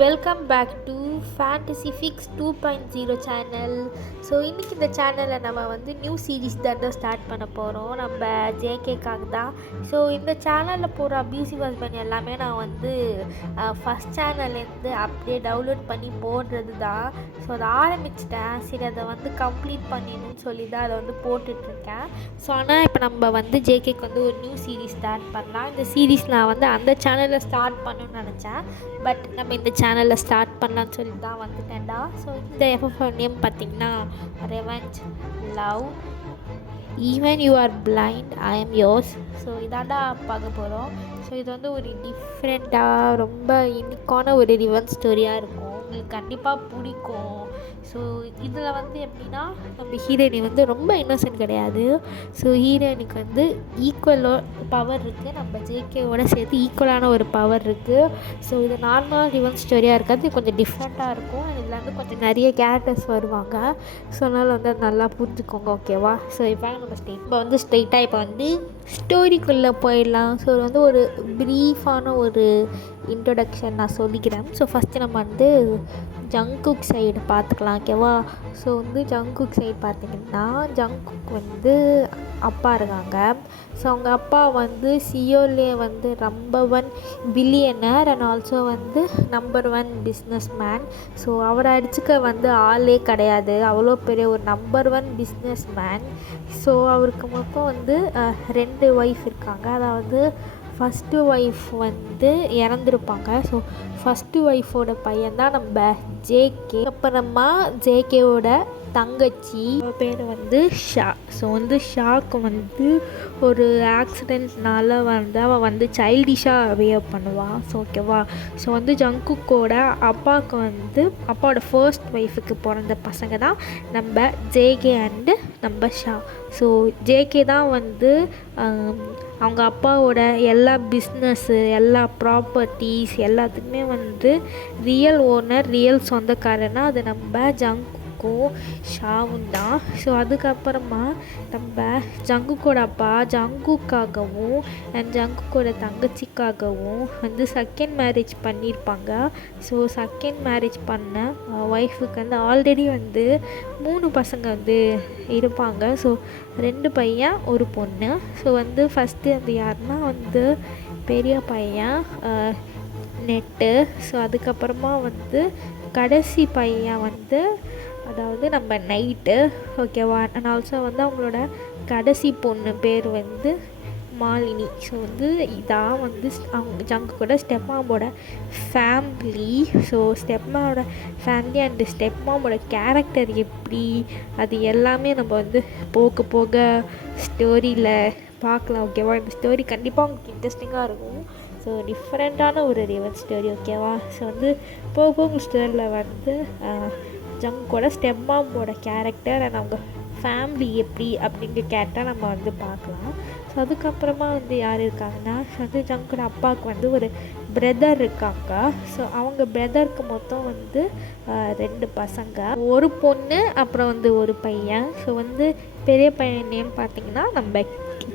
Welcome back to fantasy fix 2.0 channel. So இன்றைக்கி இந்த சேனலில் நம்ம வந்து நியூ சீரீஸ் தான் ஸ்டார்ட் பண்ண போகிறோம், நம்ம ஜேகேக்காக தான். ஸோ இந்த சேனலில் போகிற அப்யூசிவ் ஹஸ்பண்ட் எல்லாமே நான் வந்து ஃபஸ்ட் சேனல்லேருந்து அப்படியே டவுன்லோட் பண்ணி போடுறது தான். ஸோ அதை ஆரம்பிச்சிட்டேன், சரி அதை வந்து கம்ப்ளீட் பண்ணிடணும்னு சொல்லி தான் அதை வந்து போட்டுட்ருக்கேன். ஸோ ஆனால் இப்போ நம்ம வந்து ஜேகேக்கு வந்து ஒரு நியூ சீரீஸ் ஸ்டார்ட் பண்ணலாம். இந்த சீரீஸ் நான் வந்து அந்த சேனலில் ஸ்டார்ட் பண்ணணும்னு நினச்சேன், பட் நம்ம இந்த சேனலில் ஸ்டார்ட் பண்ணலான்னு சொல்லி தான் வந்துட்டேன்டா. ஸோ இந்த எஃப்எஃப் நேம் பார்த்திங்கன்னா revenge love even you are blind I am yours. So இதாண்டா பார்க்க போகிறோம். ஸோ இது வந்து ஒரு டிஃப்ரெண்ட்டாக ரொம்ப யூனிக்கான ஒரு ரிவெஞ்ச் ஸ்டோரியாக இருக்கும், உங்களுக்கு கண்டிப்பாக பிடிக்கும். ஸோ இதில் வந்து எப்படின்னா நம்ம ஹீரோயினி வந்து ரொம்ப இன்னோசன்ட் கிடையாது. ஸோ ஹீரோயினுக்கு வந்து ஈக்குவலோ பவர் இருக்குது, நம்ம ஜேகேவோட சேர்த்து ஈக்குவலான ஒரு பவர் இருக்குது. ஸோ இது நார்மலாக ரிவெஞ்ச் ஸ்டோரியாக இருக்காது, இது கொஞ்சம் டிஃப்ரெண்ட்டாக இருக்கும். இதில் வந்து கொஞ்சம் நிறைய கேரக்டர்ஸ் வருவாங்க. ஸோ அதனால் வந்து அது நல்லா புரிஞ்சுக்கோங்க, ஓகேவா? ஸோ இப்போ நம்ம ஸ்ட்ரெயிட்டாக இப்போ வந்து ஸ்டோரிக்குள்ளே போயிடலாம். ஸோ இது வந்து ஒரு ப்ரீஃபான ஒரு இன்ட்ரொடக்ஷன் நான் சொல்லிக்கிறேன். ஸோ ஃபஸ்ட்டு நம்ம வந்து ஜங்குக் சைடு பார்த்துக்கலாம், ஓகேவா? ஸோ வந்து ஜங்குக் சைடு பார்த்திங்கன்னா ஜங்குக் வந்து அப்பா இருக்காங்க. ஸோ அவங்க அப்பா வந்து சியோலே வந்து நம்பர் 1 பில்லியனர் அண்ட் ஆல்சோ வந்து நம்பர் 1 பிஸ்னஸ் மேன். ஸோ அவரை அடிச்சுக்க வந்து ஆளே கிடையாது, அவ்வளோ பெரிய ஒரு நம்பர் 1 பிஸ்னஸ் மேன். ஸோ அவருக்கு மொத்தம் வந்து 2 ஒய்ஃப் இருக்காங்க. அதாவது ஃபஸ்ட்டு ஒய்ஃப் வந்து இறந்துருப்பாங்க. ஸோ ஃபஸ்ட்டு ஒய்ஃபோட பையன்தான் நம்ம ஜேகே. அப்புறமா ஜேகேவோட தங்கச்சி பேர் வந்து ஷா. ஸோ வந்து ஷாக்கு வந்து ஒரு ஆக்சிடெண்ட்னால வந்து அவள் வந்து சைல்டிஷாக பிஹேவ் பண்ணுவாள். ஸோ ஓகேவா? ஸோ வந்து ஜங்குக்கோட அப்பாவுக்கு வந்து அப்பாவோட ஃபர்ஸ்ட் ஒய்ஃபுக்கு பிறந்த பசங்க தான் நம்ம ஜேகே அண்டு நம்ம ஷா. ஸோ ஜேகே தான் வந்து அவங்க அப்பாவோட எல்லா பிஸ்னஸ்ஸு, எல்லா ப்ராப்பர்ட்டிஸ் எல்லாத்துக்குமே வந்து ரியல் ஓனர், ரியல் சொந்தக்காரன்னா அது நம்ம ஜங்குக்கும் ஷாவும் தான். ஸோ அதுக்கப்புறமா நம்ம ஜங்குக்கோட அப்பா ஜங்குக்காகவும் அண்ட் ஜங்குக்கோட தங்கச்சிக்காகவும் வந்து செகண்ட் மேரேஜ் பண்ணியிருப்பாங்க. ஸோ செகண்ட் மேரேஜ் பண்ண ஒய்ஃபுக்கு வந்து ஆல்ரெடி வந்து 3 பசங்க வந்து இருப்பாங்க. ஸோ 2 பையன் ஒரு பொண்ணு. ஸோ வந்து ஃபஸ்ட்டு அது யாருன்னா வந்து பெரிய பையன் நெட்டு. ஸோ அதுக்கப்புறமா வந்து கடைசி பையன் வந்து அதாவது நம்ம நைட்டு, ஓகேவா? அண்ட் ஆல்சோ வந்து அவங்களோட கடைசி பொண்ணு பேர் வந்து மாலினி. ஸோ வந்து இதான் வந்து அவங்க ஜங்குக்கோட ஸ்டெப்மாமோட ஃபேமிலி. ஸோ ஸ்டெப்மாவோட ஃபேமிலி அண்டு ஸ்டெப்மாமோட கேரக்டர் எப்படி, அது எல்லாமே நம்ம வந்து போக போக ஸ்டோரியில் பார்க்கலாம், ஓகேவா? இந்த ஸ்டோரி கண்டிப்பாக உங்களுக்கு இன்ட்ரெஸ்டிங்காக இருக்கும். ஸோ டிஃப்ரெண்ட்டான ஒரு ரிவெஞ்ச் ஸ்டோரி, ஓகேவா? ஸோ வந்து போக ஸ்டோரியில் வந்து ஜங்குக்கோட ஸ்டெப்மாமோட கேரக்டர் அண்ட் அவங்க ஃபேமிலி எப்படி அப்படின்ட்டு கேட்டால் நம்ம வந்து பார்க்கலாம். ஸோ அதுக்கப்புறமா வந்து யார் இருக்காங்கன்னா வந்து ஜங்குக்கோட அப்பாவுக்கு வந்து ஒரு பிரதர் இருக்காங்க. ஸோ அவங்க பிரதருக்கு மொத்தம் வந்து 2 பசங்க, ஒரு பொண்ணு அப்புறம் வந்து ஒரு பையன். ஸோ வந்து பெரிய பையன் நேம் பார்த்திங்கன்னா நம்ம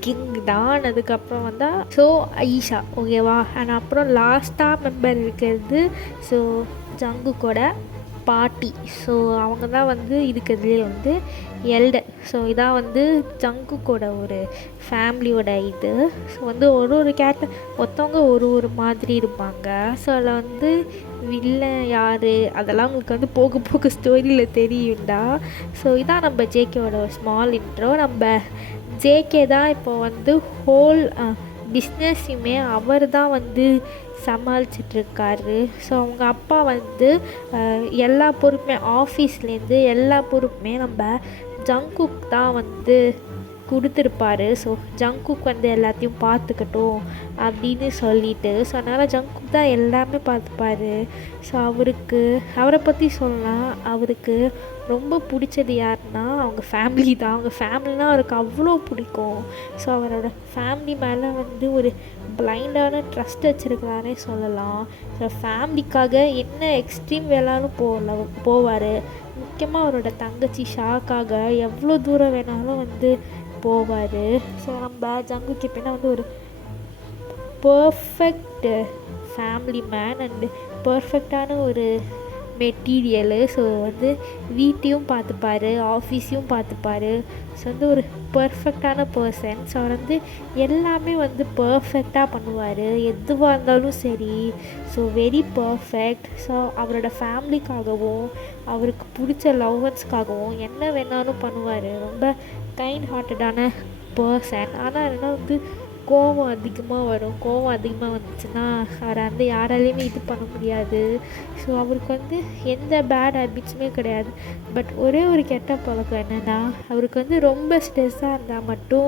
கிங் தான். அதுக்கப்புறம் வந்து ஸோ ஐஷா, ஓகேவா? அண்ட் அப்புறம் லாஸ்ட்டாக மெம்பர் இருக்கிறது ஸோ ஜங்குக்கோட பாட்டி. ஸோ அவங்க தான் வந்து இருக்கிறதுலே வந்து எல்டர். ஸோ இதான் வந்து ஜங்குக்கோட ஒரு ஃபேமிலியோட இது. ஸோ வந்து ஒரு கேரக்டர் ஒருத்தவங்க ஒரு மாதிரி இருப்பாங்க. ஸோ அதில் வந்து வில்லன் யார் அதெல்லாம் உங்களுக்கு வந்து போக ஸ்டோரியில் தெரியும்டா. ஸோ இதான் நம்ம ஜேகேவோட ஒரு ஸ்மால் இன்ட்ரோ. நம்ம ஜேகே தான் இப்போ வந்து ஹோல் பிஸ்னஸுமே அவர் தான் வந்து சமாளிச்சிட்ருக்காரு. ஸோ அவங்க அப்பா வந்து எல்லா பொறுப்புமே ஆஃபீஸ்லேருந்து எல்லா பொறுப்புமே நம்ம ஜங்குக் தான் வந்து கொடுத்துருப்பாரு. ஸோ ஜங்குக் வந்து எல்லாத்தையும் பார்த்துக்கட்டும் அப்படின்னு சொல்லிட்டு, ஸோ அதனால் ஜங்குக் தான் எல்லாமே பார்த்துப்பாரு. ஸோ அவரை பற்றி சொல்லலாம், அவருக்கு ரொம்ப பிடிச்சது யாருன்னா அவங்க ஃபேமிலி தான். அவங்க ஃபேமிலினால் அவருக்கு அவ்வளோ பிடிக்கும். ஸோ அவரோட ஃபேமிலி மேலே வந்து ஒரு பிளைண்டான ட்ரஸ்ட் வச்சுருக்கிறாரே சொல்லலாம். ஸோ ஃபேமிலிக்காக என்ன எக்ஸ்ட்ரீம் வேணாலும் போவார். முக்கியமாக அவரோட தங்கச்சி ஷாக்காக எவ்வளோ தூரம் வேணாலும் வந்து போவார். ஸோ நம்ம ஜங்குக்கு எப்படின்னா வந்து ஒரு பர்ஃபெக்ட் ஃபேமிலி மேன் அண்டு பர்ஃபெக்டான ஒரு மெட்டீரியலு. ஸோ வந்து வீட்டையும் பார்த்துப்பாரு, ஆஃபீஸையும் பார்த்துப்பாரு. ஸோ வந்து ஒரு பர்ஃபெக்டான பர்சன். ஸோ அவர் வந்து எல்லாமே வந்து பர்ஃபெக்டாக பண்ணுவார், எதுவாக இருந்தாலும் சரி. So very perfect. ஸோ அவரோட ஃபேமிலிக்காகவும் அவருக்கு பிடிச்ச லவ்வர்ஸ்க்காகவும் என்ன வேணாலும் பண்ணுவார். ரொம்ப கைண்ட் ஹார்ட்டடான பர்சன். ஆனால் என்ன வந்து கோவம் அதிகமாக வரும். கோவம் அதிகமாக வந்துச்சுன்னா அவரை வந்து யாராலையுமே இது பண்ண முடியாது. ஸோ அவருக்கு வந்து எந்த பேட் ஹேபிட்ஸுமே கிடையாது. பட் ஒரே ஒரு கெட்ட பழக்கம் என்னென்னா, அவருக்கு வந்து ரொம்ப ஸ்ட்ரெஸ்ஸாக இருந்தால் மட்டும்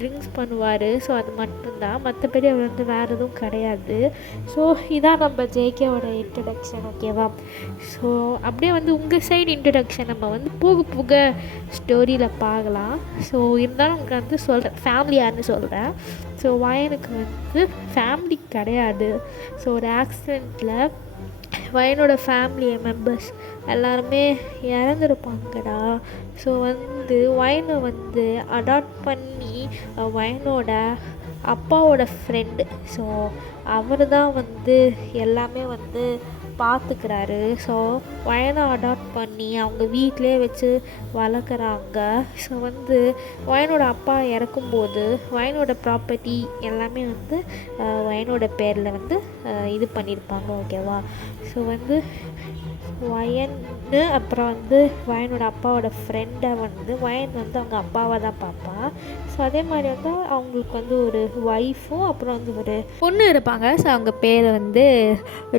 ட்ரிங்க்ஸ் பண்ணுவார். ஸோ அது மட்டும்தான், மற்றபடி அவர் வந்து வேறு எதுவும் கிடையாது. ஸோ இதான் நம்ம ஜேகேவோட இன்ட்ரடக்ஷன். ஓகேவா? ஸோ அப்படியே வந்து உங்கள் சைடு இன்ட்ரடக்ஷன் நம்ம வந்து போக போக ஸ்டோரியில் பார்க்கலாம். ஸோ இருந்தாலும் உங்களுக்கு வந்து சொல்கிறேன், ஃபேமிலி யாருன்னு சொல்கிறேன். ஸோ வயனுக்கு வந்து ஃபேமிலி கிடையாது. ஸோ ஒரு ஆக்சிடெண்ட்டில் வயனோட ஃபேமிலி மெம்பர்ஸ் எல்லாருமே இறந்துருப்பாங்கடா. ஸோ வந்து வயனை வந்து அடாப்ட் பண்ணி வயனோட அப்பாவோட ஃப்ரெண்டு, ஸோ அவர் தான் வந்து எல்லாமே வந்து பார்த்துக்கிறாரு. ஸோ வயனை அடாப்ட் பண்ணி அவங்க வீட்டிலே வச்சு வளர்க்குறாங்க. ஸோ வந்து வயனோட அப்பா இறக்கும்போது வயனோட ப்ராப்பர்ட்டி எல்லாமே வந்து வயனோட பேரில் வந்து இது பண்ணியிருப்பாங்க. ஓகேவா? ஸோ வந்து வயன்னு அப்புறம் வந்து வயனோட அப்பாவோட ஃப்ரெண்டை வந்து வயன் வந்து அவங்க அப்பாவை தான் பார்ப்பான். ஸோ அதே மாதிரி வந்து அவங்களுக்கு வந்து ஒரு ஒய்ஃபும் அப்புறம் வந்து ஒரு பொண்ணு இருப்பாங்க. ஸோ அவங்க பேர் வந்து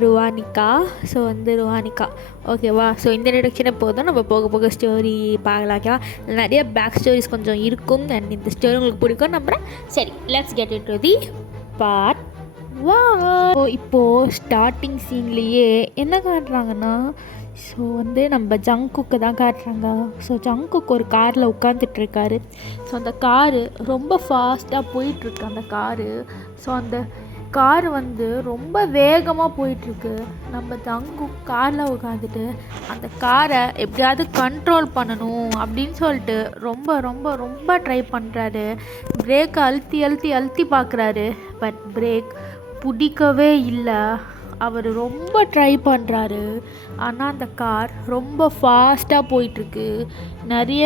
ருவானிகா. ஸோ வந்து ருவானிகா. ஓகேவா? ஸோ இந்த இன்ட்ரடக்ஷனை போதும், நம்ம போக போக ஸ்டோரி பார்க்கலாம். ஓகேவா? நிறைய பேக் ஸ்டோரிஸ் கொஞ்சம் இருக்கும். அண்ட் இந்த ஸ்டோரி உங்களுக்கு பிடிக்கும் நம்புகிறேன். சரி, let's get into the part. இப்போது ஸ்டார்டிங் சீன்லேயே என்ன காட்டுறாங்கன்னா, ஸோ வந்து நம்ம ஜங்குக்கு தான் காட்டுறாங்க. ஸோ ஜங்குக்கு ஒரு காரில் உட்காந்துட்ருக்காரு. ஸோ அந்த காரு ரொம்ப ஃபாஸ்ட்டாக போயிட்டுருக்கு அந்த காரு. ஸோ அந்த கார் வந்து ரொம்ப வேகமாக போயிட்டுருக்கு. நம்ம ஜங்கு காரில் உட்காந்துட்டு அந்த காரை எப்படியாவது கண்ட்ரோல் பண்ணணும் அப்படின்னு சொல்லிட்டு ரொம்ப ரொம்ப ரொம்ப ட்ரை பண்ணுறாரு. பிரேக்கை அழுத்தி அழுத்தி அழுத்தி பார்க்குறாரு. பட் பிரேக் பிடிக்கவே இல்லை. அவர் ரொம்ப ட்ரை பண்ணுறாரு. ஆனால் அந்த கார் ரொம்ப ஃபாஸ்ட்டாக போயிட்டுருக்கு. நிறைய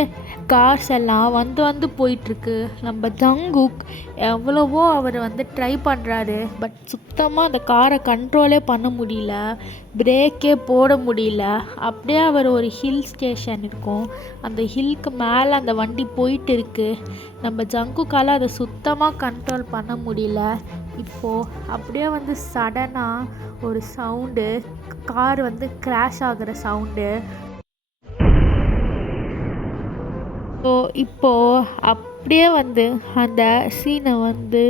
கார்ஸ் எல்லாம் வந்து வந்து போயிட்டுருக்கு. நம்ம ஜங்குக் எவ்வளவோ அவர் வந்து ட்ரை பண்ணுறாரு. பட் சுத்தமாக அந்த காரை கண்ட்ரோலே பண்ண முடியல, பிரேக்கே போட முடியல. அப்படியே அவர் ஒரு ஹில் ஸ்டேஷன் இருக்கும், அந்த ஹில்க்கு மேலே அந்த வண்டி போயிட்டு இருக்குது. நம்ம ஜங்குக்கால் அதை சுத்தமாக கண்ட்ரோல் பண்ண முடியல. இப்போது அப்படியே வந்து சடனாக ஒரு சவுண்டு, கார் வந்து கிராஷ் ஆகிற சவுண்டு. ஸோ இப்போது அப்படியே வந்து அந்த சீனை வந்து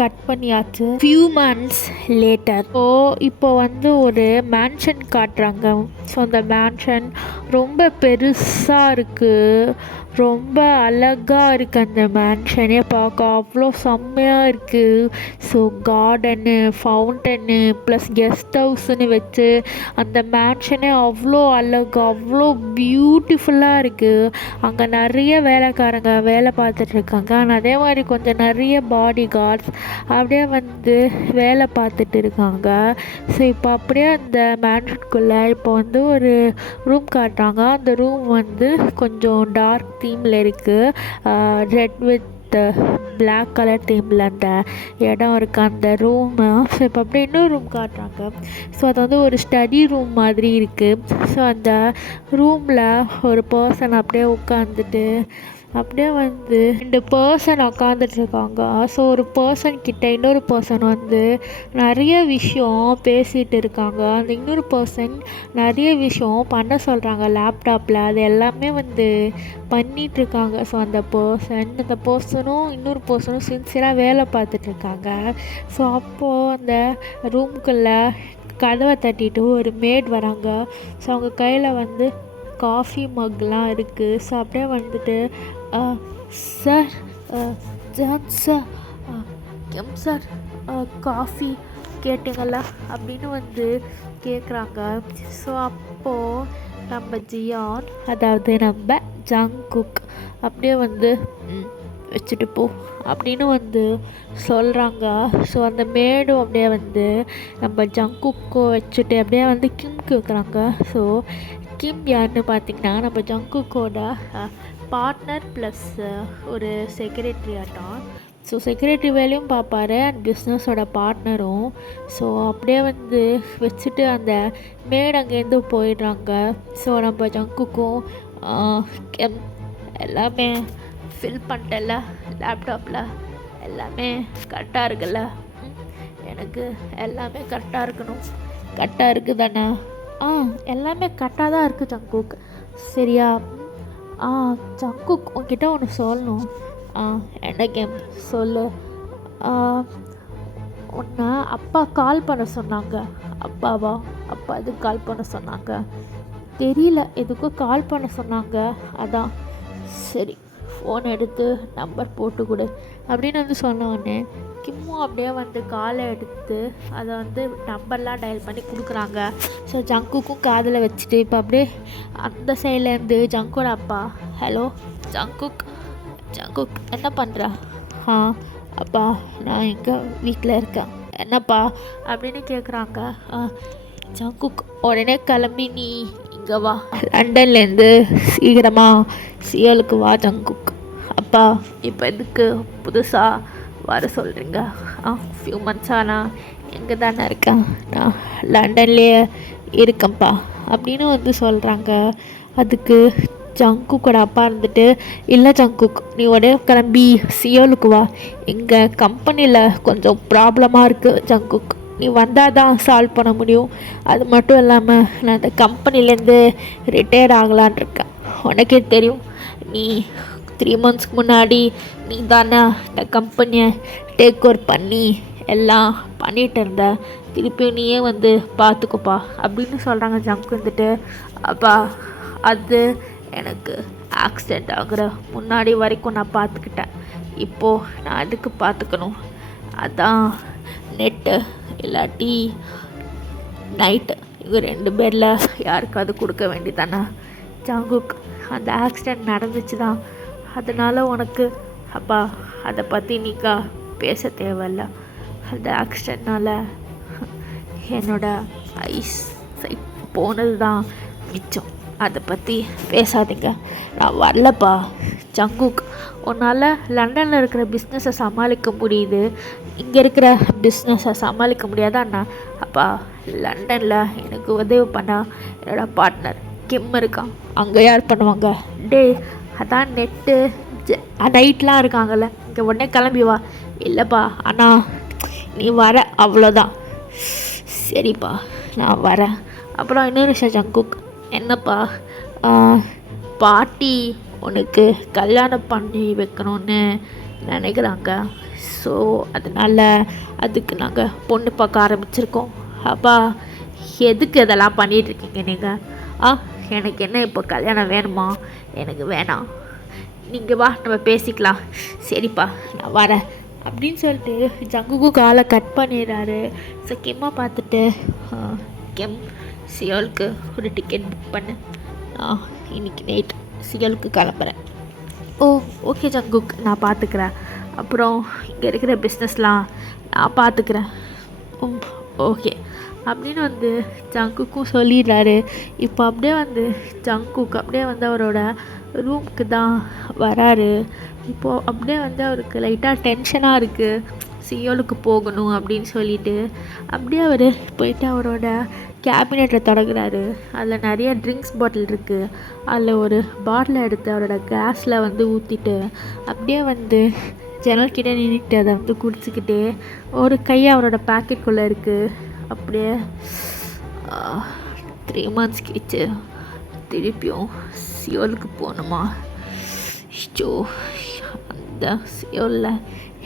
கட் பண்ணியாச்சு. Few months later. இப்போ வந்து ஒரு மேன்ஷன் காட்டுறாங்க. ஸோ அந்த மேன்ஷன் ரொம்ப பெருசாக இருக்குது, ரொம்ப அழகாக இருக்குது. அந்த மேன்ஷனே பார்க்க அவ்வளோ செம்மையாக இருக்குது. So garden, fountain plus guest ஹவுஸ்ன்னு வச்சு அந்த மேன்ஷனே அவ்வளோ அழகாக அவ்வளோ பியூட்டிஃபுல்லாக இருக்குது. அங்கே நிறைய வேலைக்காரங்க வேலை பார்த்துட்ருக்காங்க. ஆனால் அதே மாதிரி கொஞ்சம் நிறைய பாடி கார்ட்ஸ் அப்படியே வந்து வேலை பார்த்துட்டு இருக்காங்க. ஸோ இப்போ அப்படியே அந்த மேன்ஷனுக்குள்ளே இப்போ வந்து ஒரு ரூம் காட்டுறாங்க. அந்த ரூம் வந்து கொஞ்சம் டார்க் தீமில் இருக்குது. ரெட் வித் பிளாக் கலர் தீமில் அந்த இடம் இருக்குது அந்த ரூமு. ஸோ இப்போ அப்படியே இன்னொரு ரூம் காட்டுறாங்க. ஸோ அது வந்து ஒரு ஸ்டடி ரூம் மாதிரி இருக்குது. ஸோ அந்த ரூமில் ஒரு பர்சன் அப்படியே உட்காந்துட்டு அப்படியே வந்து 2 பர்சன் உட்காந்துட்ருக்காங்க. ஸோ ஒரு பர்சன்கிட்ட இன்னொரு பர்சன் வந்து நிறைய விஷயம் பேசிகிட்டு இருக்காங்க. அந்த இன்னொரு பர்சன் நிறைய விஷயம் பண்ண சொல்கிறாங்க லேப்டாப்பில். அது எல்லாமே வந்து பண்ணிகிட்ருக்காங்க. ஸோ அந்த பர்சனும் இன்னொரு பர்சனும் சின்சியராக வேலை பார்த்துட்ருக்காங்க. ஸோ அப்போது அந்த ரூம்குள்ளே கதவை தட்டிட்டு ஒரு மேட் வராங்க. ஸோ அவங்க கையில் வந்து காஃபி மக்லாம் இருக்குது. ஸோ அப்படியே வந்துட்டு sir, John sir, sir coffee கேட்டிங்களா அப்படின்னு வந்து கேட்குறாங்க. ஸோ அப்போது நம்ம ஜியான், அதாவது நம்ம ஜங்குக் அப்படியே வந்து வச்சுட்டு போ அப்படின்னு வந்து சொல்கிறாங்க. ஸோ அந்த மேடும் அப்படியே வந்து நம்ம ஜங்குக்கோ வச்சுட்டு அப்படியே வந்து கிம்க்கு வைக்கிறாங்க. ஸோ கிம் யாருன்னு பார்த்தீங்கன்னா நம்ம ஜங்குக்கோட பார்ட்னர் ப்ளஸ் ஒரு செக்ரட்டரி ஆட்டம். ஸோ செக்ரட்டரி வேலையும் பார்ப்பாரு அண்ட் பிஸ்னஸோட பார்ட்னரும். ஸோ அப்படியே வந்து வச்சுட்டு அந்த மேட் அங்கேருந்து போயிடுறாங்க. ஸோ நம்ம ஜங்குக்கும் எல்லாமே ஃபில் பண்ணிட்டல லேப்டாப்பில், எல்லாமே கரெக்டாக இருக்குல்ல? எனக்கு எல்லாமே கரெக்டாக இருக்கணும். கரெக்டாக இருக்குது தானே? எல்லாமே கரெக்டாக தான் இருக்குது ஜங்குக். சரியா? ஜங்குக் உன்கிட்ட ஒன்று சொல்லணும். என்ன கேம் சொல்லு. உன்னை அப்பா கால் பண்ண சொன்னாங்க. அப்பாவா? அப்பா எதுக்கு கால் பண்ண சொன்னாங்க தெரியல, எதுக்கும் கால் பண்ண சொன்னாங்க. அதான் சரி ஃபோன் எடுத்து நம்பர் போட்டு கொடு அப்படின்னு வந்து சொன்னோடனே கிம்மும் அப்படியே வந்து காலை எடுத்து அதை வந்து நம்பர்லாம் டயல் பண்ணி கொடுக்குறாங்க. ஸோ ஜங்குக்கும் காதில் வச்சுட்டு இப்போ அப்படியே அந்த சைட்லேருந்து ஜங்கோட அப்பா, ஹலோ ஜங்குக், ஜங்குக் என்ன பண்ணுற? அப்பா நான் எங்கள் வீட்டில் இருக்கேன். என்னப்பா அப்படின்னு கேட்குறாங்க. ஜங்குக் உடனே கிளம்பி நீ இங்கே வா, லண்டன்லேருந்து சீக்கிரமாக சியோலுக்கு வா ஜங்குக். அப்பா இப்போ எதுக்கு புதுசாக வர சொல்கிறீங்க? ஃபியூ மந்த்ஸாக நான் எங்கே தானே இருக்கேன், நான் லண்டன்லேயே இருக்கேன்ப்பா அப்படின்னு வந்து சொல்கிறாங்க. அதுக்கு ஜங்குக்கோட அப்பா இருந்துட்டு, இல்லை ஜங்குக் நீ உடனே கிளம்பி சியோலுக்கு வா, எங்கள் கம்பெனியில் கொஞ்சம் ப்ராப்ளமாக இருக்குது ஜங்குக், நீ வந்தால் தான் சால்வ் பண்ண முடியும். அது மட்டும் இல்லாமல் நான் இந்த கம்பெனிலேருந்து ரிட்டையர்ட் ஆகலான் இருக்கேன். உனக்கே தெரியும், நீ 3 monthsக்கு முன்னாடி நீ தானே இந்த கம்பெனியை டேக் ஓவர் பண்ணி எல்லாம் பண்ணிகிட்டு இருந்த, திருப்பியும் நீயே வந்து பார்த்துக்கோப்பா அப்படின்னு சொல்கிறாங்க. ஜங்க் வந்துட்டு, அப்பா அது எனக்கு ஆக்சிடெண்ட் ஆகுற முன்னாடி வரைக்கும் நான் பார்த்துக்கிட்டேன், இப்போது நான் அதுக்கு பார்த்துக்கணும். அதான் நெட்டு இல்லாட்டி நைட்டு இவங்க 2 பேரில் யாருக்காவது கொடுக்க வேண்டியதானே ஜங்குக். அந்த ஆக்சிடெண்ட் நடந்துச்சு தான், அதனால் உனக்கு அப்பா அதை பற்றி நீக்கா பேச தேவையில்ல. அந்த ஆக்சிடெண்ட்னால் என்னோடய ஐஸ் சைட் போனது தான் மிச்சம், அதை பற்றி பேசாதீங்க. நான் வரலப்பா ஜங்குக், உன்னால் லண்டனில் இருக்கிற பிஸ்னஸை சமாளிக்க முடியுது, இங்கே இருக்கிற பிஸ்னஸை சமாளிக்க முடியாதாண்ணா? அப்பா லண்டனில் எனக்கு உதவி பண்ணால் என்னோடய பார்ட்னர் கிம் இருக்கான், அங்கே யார் பண்ணுவாங்க? டே அதான் நெட்டு நைட்லாம் இருக்காங்கல்ல, இங்கே உடனே கிளம்பி வா. இல்லைப்பா ஆனால் நீ வர அவ்வளோதான். சரிப்பா நான் வரேன். அப்புறம் இன்னொரு விஷயம் ஜங்குக், என்னப்பா பாட்டி உனக்கு கல்யாணம் பண்ணி வைக்கணும்னு நினைக்கிறாங்க. ஸோ அதனால் அதுக்கு நாங்கள் பொண்ணு பார்க்க ஆரம்பிச்சிருக்கோம். அப்பா எதுக்கு இதெல்லாம் பண்ணிகிட்ருக்கீங்க நீங்கள்? எனக்கு என்ன இப்போ கல்யாணம் வேணுமா? எனக்கு வேணாம், நீங்கள் வா நம்ம பேசிக்கலாம். சரிப்பா நான் வரேன் அப்படின்னு சொல்லிட்டு ஜங்குக்கும் காலை கட் பண்ணிடுறாரு. ஸோ கிம்மை பார்த்துட்டு, கிம் சியோலுக்கு ஒரு டிக்கெட் புக் பண்ணு, நான் இன்றைக்கி நைட் சியோலுக்கு கிளம்புறேன். ஓகே ஜங்குக் நான் பார்த்துக்கிறேன், அப்புறம் இங்கே இருக்கிற பிஸ்னஸ்லாம் நான் பார்த்துக்கிறேன். ஓகே அப்படின்னு வந்து ஜங்குக்கும் சொல்லிடுறாரு. இப்போ அப்படியே வந்து ஜங்குக் அப்படியே வந்து அவரோட ரூமுக்கு தான் வராரு. இப்போது அப்படியே வந்து அவருக்கு லைட்டாக டென்ஷனாக இருக்குது, சியோலுக்கு போகணும் அப்படின்னு சொல்லிட்டு. அப்படியே அவர் போயிட்டு அவரோட கேபினெட்டை தொடங்குறாரு. அதில் நிறைய ட்ரிங்க்ஸ் பாட்டில் இருக்குது. அதில் ஒரு பாட்டிலை எடுத்து அவரோட கேஸில் வந்து ஊற்றிட்டு அப்படியே வந்து ஜன்னல்கிட்ட நின்றுட்டு அதை வந்து குடிச்சிக்கிட்டே ஒரு கையை அவரோட பேக்கெட்குள்ளே இருக்குது. அப்படியே 3 months கழிச்சு திருப்பியும் சியோலுக்கு போகணுமா? ஷோ அந்த சியோலில்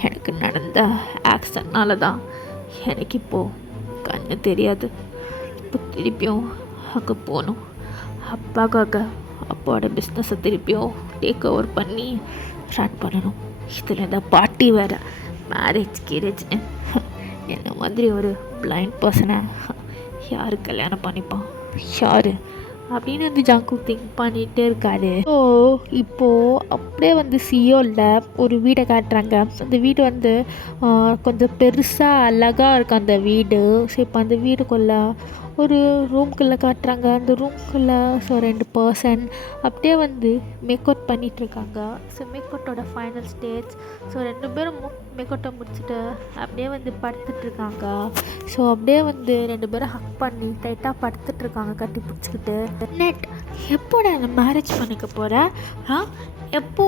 எனக்கு நடந்த ஆக்சிடென்ட்னால தான் எனக்கு இப்போது கண்ணு தெரியாது. இப்போ திருப்பியும் அங்கே போகணும், அப்பாக்காக அப்பாவோட பிஸ்னஸை திருப்பியும் டேக் ஓவர் பண்ணி ரன் பண்ணணும். இதில் இந்த பாட்டி வேறு மேரேஜ் கீரேஜ்னு என்ன மாதிரி ஒரு பிளைண்ட் பர்சனை யார் கல்யாணம் பண்ணிப்பான்? யார்? அப்படின்னு வந்து ஜங்குக் திங்க் பண்ணிகிட்டே இருக்காரு. ஸோ இப்போது அப்படியே வந்து சியோலில் ஒரு வீடை காட்டுறாங்க. அந்த வீடு வந்து கொஞ்சம் பெருசாக அழகாக இருக்கும் அந்த வீடு. ஸோ இப்போ அந்த வீடுக்குள்ளே ஒரு ரூம்குள்ளே காட்டுறாங்க. அந்த ரூம்குள்ளே ஸோ 2 பர்சன் அப்படியே வந்து மேக் அவுட் பண்ணிகிட்ருக்காங்க. ஸோ மேக் அவுட்டோட ஃபைனல் ஸ்டேஜ். ஸோ 2 பேரும் மேக் அவுட்டை முடிச்சுட்டு அப்படியே வந்து படுத்துட்ருக்காங்க. ஸோ அப்படியே வந்து 2 பேரும் ஹக் பண்ணி டைட்டாக படுத்துட்ருக்காங்க கட்டி பிடிச்சிக்கிட்டு. நெட் எப்போடா என்ன மேரேஜ் பண்ணிக்க போகிற? எப்போ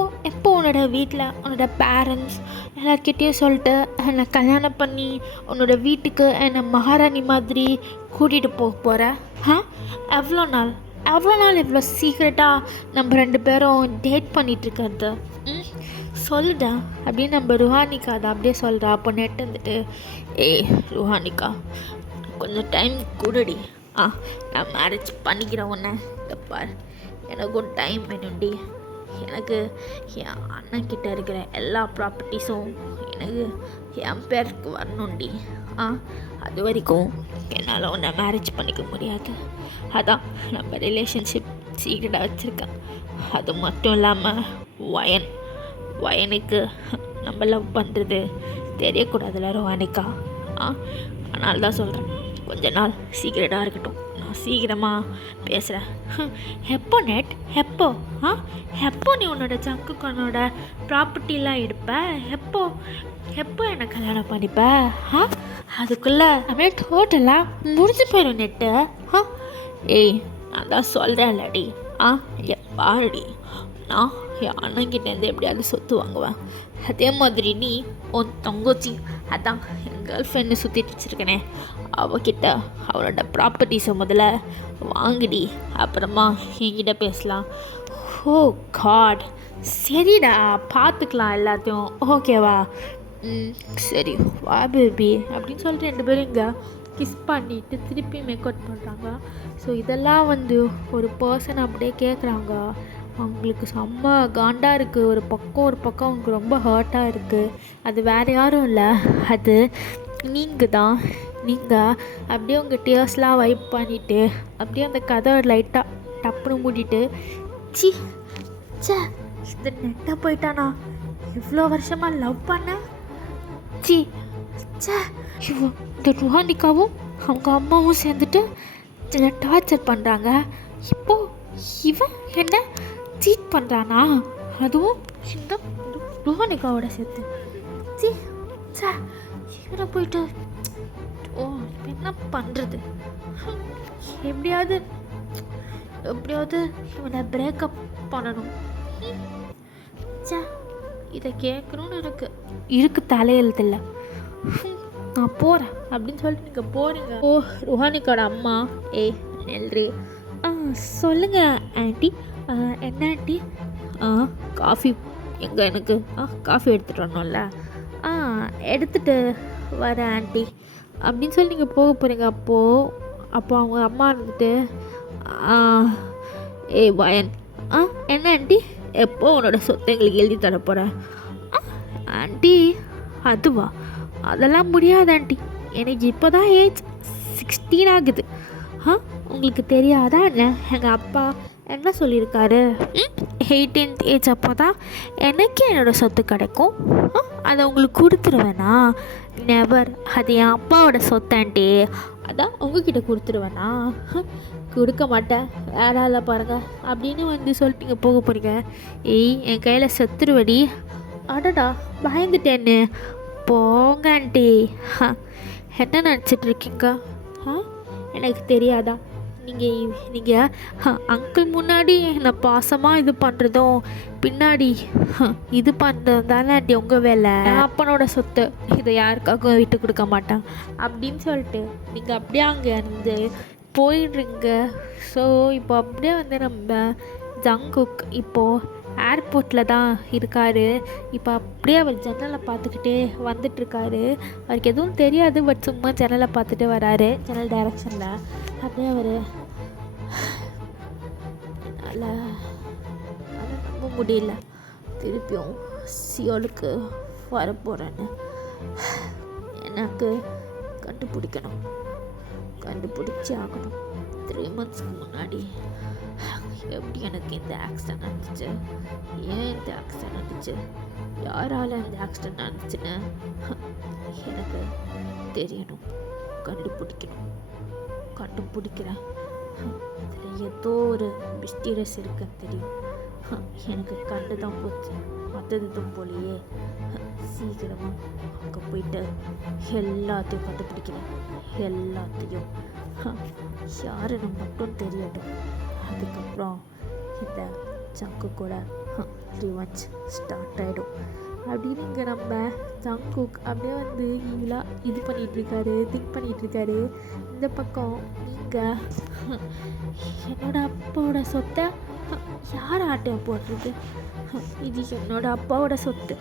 உன்னோட வீட்டில் உன்னோட பேரண்ட்ஸ் எல்லார்கிட்டேயும் சொல்லிட்டு என்னை கல்யாணம் பண்ணி உன்னோட வீட்டுக்கு என்னை மகாராணி மாதிரி கூட்டிகிட்டு போக போகிற? எவ்வளோ நாள் எவ்வளோ சீக்ரெட்டாக நம்ம 2 பேரும் டேட் பண்ணிகிட்ருக்கிறது? சொல்லுடா அப்படின்னு நம்ம ருஹானிகா அதை அப்படியே சொல்கிறா. அப்போ நெட் வந்துட்டு, ருஹானிகா கொஞ்சம் டைம் கொடுடி, நான் மேரேஜ் பண்ணிக்கிறேன் உன்னை. பார், எனக்கும் டைம் வேணும்டி. எனக்கு என் அண்ணன்கிட்ட இருக்கிற எல்லா ப்ராப்பர்ட்டிஸும் எனக்கு என் பேருக்கு வரணும்டி. அது வரைக்கும் என்னால் உன்னை மேரேஜ் பண்ணிக்க முடியாது. அதான் நம்ம ரிலேஷன்ஷிப் சீக்கிரட்டாக வச்சுருக்கேன். அது மட்டும் இல்லாமல் வயனுக்கு நம்ம லவ் பண்ணுறது தெரியக்கூடாதுல்ல ருஹானிகா. அதனால தான் சொல்கிறேன், கொஞ்ச நாள் சீக்கிரட்டாக இருக்கட்டும். நான் சீக்கிரமாக பேசுகிறேன். எப்போ நெட்? எப்போ நீ உன்னோட ஜங்குக்கனோட ப்ராப்பர்ட்டிலாம் எடுப்ப? எப்போ என்னை கல்யாணம் பண்ணிப்ப? அதுக்குள்ளே அப்படியே டோட்டலாக முடிஞ்சு போயிடும் நெட்டு. நான் தான் சொல்கிறேன் இல்லடி. பாருடி, நான் என் அண்ணங்கிட்டேருந்து எப்படியாவது சொத்து வாங்குவேன். அதே மாதிரி நீ உன் தங்கச்சி, அதான் என் கேர்ள் ஃப்ரெண்டு சுற்றிட்டு வச்சுருக்கனே, அவகிட்ட அவளோட ப்ராப்பர்ட்டிஸை முதல்ல வாங்கிடி, அப்புறமா என்கிட்ட பேசலாம். ஓ காட், சரிடா, பார்த்துக்கலாம் எல்லாத்தையும், ஓகேவா? சரி வா பேபி அப்படின்னு சொல்லிட்டு 2 பேரும் இங்கே கிஸ் பண்ணிவிட்டு திருப்பி மேக் அவுட் பண்ணுறாங்க. ஸோ இதெல்லாம் வந்து ஒரு பர்சன் அப்படியே கேட்குறாங்க. அவங்களுக்கு செம்ம காண்டாக இருக்குது. ஒரு பக்கம் அவங்களுக்கு ரொம்ப ஹர்ட்டாக இருக்குது. அது வேறு யாரும் இல்லை, அது நீங்கள் தான். நீங்கள் அப்படியே உங்கள் டியர்ஸ்லாம் வைப் பண்ணிவிட்டு அப்படியே அந்த கதவை லைட்டாக டப்புன்னு மூடிட்டு, இந்த நெட்டாக போயிட்டானா? இவ்வளோ வருஷமாக லவ் பண்ண இந்த ருஹானிகாவும் அவங்க அம்மாவும் சேர்ந்துட்டு என்னை டார்ச்சர் பண்ணுறாங்க. இப்போது இவன் என்ன சீட் பண்ணுறானா? அதுவும் இந்த ருஹானிகாவோட சேர்த்து. இவனை போயிட்டு என்ன பண்ணுறது? எப்படியாவது இவனை பிரேக்கப் பண்ணணும். இதை கேட்கணும்னு எனக்கு இருக்கு தலையெழுத்தில்லை. நான் போகிறேன் அப்படின்னு சொல்லிட்டு நீங்கள் போகிறீங்க. ருஹானிகாவோட அம்மா, நெல்ரி, சொல்லுங்கள் ஆண்டி. என்ன ஆண்டி? காஃபி எங்கே? எனக்கு காஃபி எடுத்துகிட்டு வரணும்ல. எடுத்துகிட்டு வரேன் ஆண்டி அப்படின்னு சொல்லி நீங்கள் போக போகிறீங்க. அப்போ அவங்க அம்மா இருந்துட்டு, வயன், என்ன ஆண்டி, எப்போ உன்னோட சொத்தை எங்களுக்கு எழுதி தர போகிறேன்? ஆண்டி அதுவா? அதெல்லாம் முடியாது ஆண்டி, எனக்கு இப்போ தான் ஏஜ் 16 ஆகுது. உங்களுக்கு தெரியாதா என்ன? எங்கள் அப்பா என்ன சொல்லியிருக்காரு? 18th ஏஜ் அப்போ தான் எனக்கு என்னோடய சொத்து கிடைக்கும். அதை உங்களுக்கு கொடுத்துருவேனா? நெவர். அது என் அப்பாவோட சொத்தாண்டி, அதான் உங்ககிட்ட கொடுத்துருவேனா? கொடுக்க மாட்டேன், வேற இல்லை பாருங்கள் அப்படின்னு வந்து சொல்லிட்டு போக போகிறீங்க. என் கையில் செத்துருவடி. அடடா, பயந்துட்டேன்னு. போங்க ஆண்டி. என்ன நினச்சிட்ருக்கீங்க? எனக்கு தெரியாதா? நீங்கள் அங்கிள் முன்னாடி என்னை பாசமாக இது பண்ணுறதும் பின்னாடி இது பண்ணுறது தானே ஆண்டி உங்கள் வேலை. அப்பனோட சொத்து இதை யாருக்காகவும் விட்டு கொடுக்க மாட்டேன் அப்படின்னு சொல்லிட்டு நீங்கள் அப்படியே அங்கே இருந்து போயிடுறீங்க. ஸோ இப்போ அப்படியே வந்து நம்ம ஜங்குக் இப்போது ஏர்போர்ட்டில் தான் இருக்கார். இப்போ அப்படியே அவர் ஜன்னலை பார்த்துக்கிட்டே வந்துட்டுருக்காரு. அவருக்கு எதுவும் தெரியாது, பட் சும்மா ஜன்னலை பார்த்துட்டு வராரு, ஜன்னல் டைரக்ஷனில். அப்படியே அவர் என்னால் நம்ப முடியல, திருப்பியும் சியோலுக்கு வரப்போகிறேன்னு. எனக்கு கண்டுபிடிச்சி ஆகணும். 3 மந்த்ஸ்க்கு முன்னாடி எப்படி எனக்கு இந்த ஆக்சிடென்ட் நடந்துச்சு, ஏன் இந்த ஆக்சிடென்ட் நடந்துச்சு, யாரால் இந்த ஆக்சிடென்ட் நடந்துச்சுன்னு எனக்கு தெரியணும், கண்டுபிடிக்கிறேன். இதில் ஏதோ ஒரு மிஸ்டீரியஸ் இருக்குன்னு தெரியும். எனக்கு கண்டு தான் போச்சு, மற்றதும் போலையே. சீக்கிரமாக அங்கே போயிட்டு எல்லாத்தையும் கண்டுபிடிக்கிறேன், எல்லாத்தையும். யாருன்னு மட்டும் தெரியட்டும். அதுக்கப்புறம் இந்த ஜங்கு கூட ரிவெஞ்ச் ஸ்டார்ட் ஆகிடும் அப்படின்னு இங்கே நம்ம ஜங்குக் அப்படியே வந்து ஈவிலாக இது பண்ணிகிட்ருக்காரு, திங்க் பண்ணிகிட்ருக்காரு. இந்த பக்கம் நீங்கள் என்னோட அப்பாவோட சொத்தை யார் ஆட்டையை போடுறது, இது என்னோட அப்பாவோட சொத்து,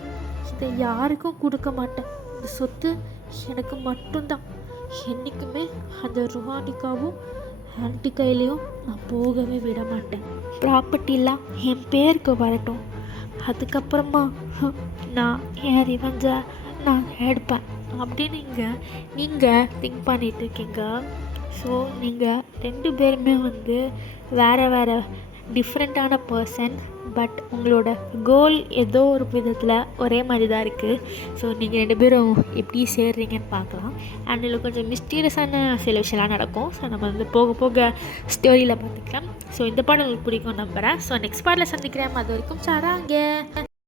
இதை யாருக்கும் கொடுக்க மாட்டேன், இந்த சொத்து எனக்கு மட்டும்தான். என்றைக்குமே அந்த ருஹானிக்காவும் ஆன்டி கையிலையும் நான் போகவே விட மாட்டேன். ப்ராப்பர்ட்டிலாம் என் பேருக்கு வரட்டும், அதுக்கப்புறமா நான் என் ரிவெஞ்சை நான் எடுப்பேன் அப்படின்னு நீங்கள் திங்க் பண்ணிகிட்ருக்கீங்க. ஸோ நீங்கள் 2 பேருமே வந்து வேறு டிஃப்ரெண்ட்டான பர்சன், பட் உங்களோட கோல் ஏதோ ஒரு விதத்தில் ஒரே மாதிரி தான் இருக்குது. ஸோ நீங்கள் 2 பேரும் எப்படி சேர்றீங்கன்னு பார்க்கலாம். அண்ட் இதில் கொஞ்சம் மிஸ்டீரியஸான சில விஷயம்லாம் நடக்கும். ஸோ நம்ம வந்து போக போக ஸ்டோரியில் பார்த்துக்கலாம். ஸோ இந்த பாடம் உங்களுக்கு பிடிக்கும் நம்புகிறேன். ஸோ நெக்ஸ்ட் பார்ட்டில் சந்திக்கிறேன். அது வரைக்கும் சாராங்க.